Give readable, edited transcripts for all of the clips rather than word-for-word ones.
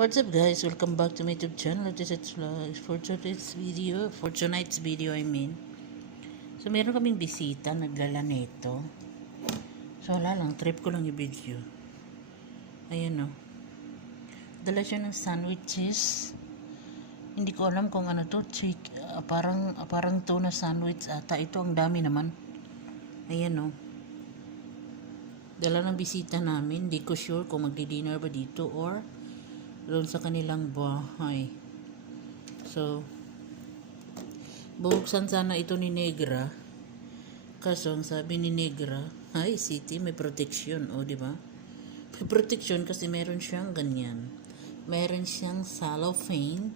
What's up guys? Welcome back to my YouTube channel. This is vlog for tonight's video I mean. So meron kaming bisita, naglala nito. So wala lang, trip ko lang yung video. Ayan o. Dala siya ng sandwiches. Hindi ko alam kung ano to, parang tuna sandwich ata. Ito ang dami naman. Ayan o. Dala ng bisita namin. Hindi ko sure kung magdi-dinner ba dito or doon sa kanilang bahay. So, bubuksan sana ito ni Negra. Kaso, ang sabi ni Negra, ay, City, may protection. O, di ba? May protection kasi meron siyang ganyan. Meron siyang cellophane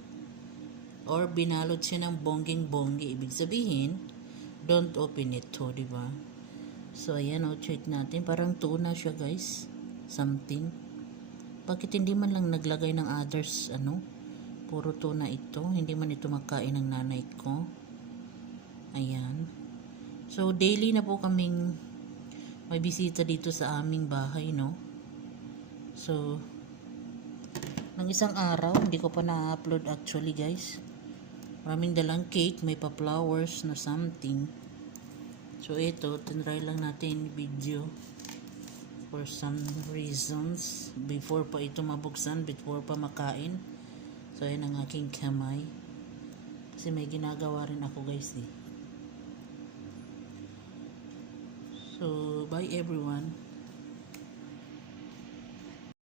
or binalot siya ng bongging-bonggi. Ibig sabihin, don't open it to, di ba? So, ayan, o, check natin. Parang tuna siya, guys. Something. Bakit hindi man lang naglagay ng others, puro tuna ito. Hindi man ito makain ng nanay ko. Ayan. So, daily na po kaming may bisita dito sa aming bahay, no? So, ng isang araw, hindi ko pa na-upload actually, guys. Maraming dalang cake, may pa-flowers na something. So, ito, tinry lang natin video. For some reasons, before pa ito mabuksan, before pa makain. So, ayan ang aking kamay. Kasi may ginagawa rin ako, guys, So, bye everyone.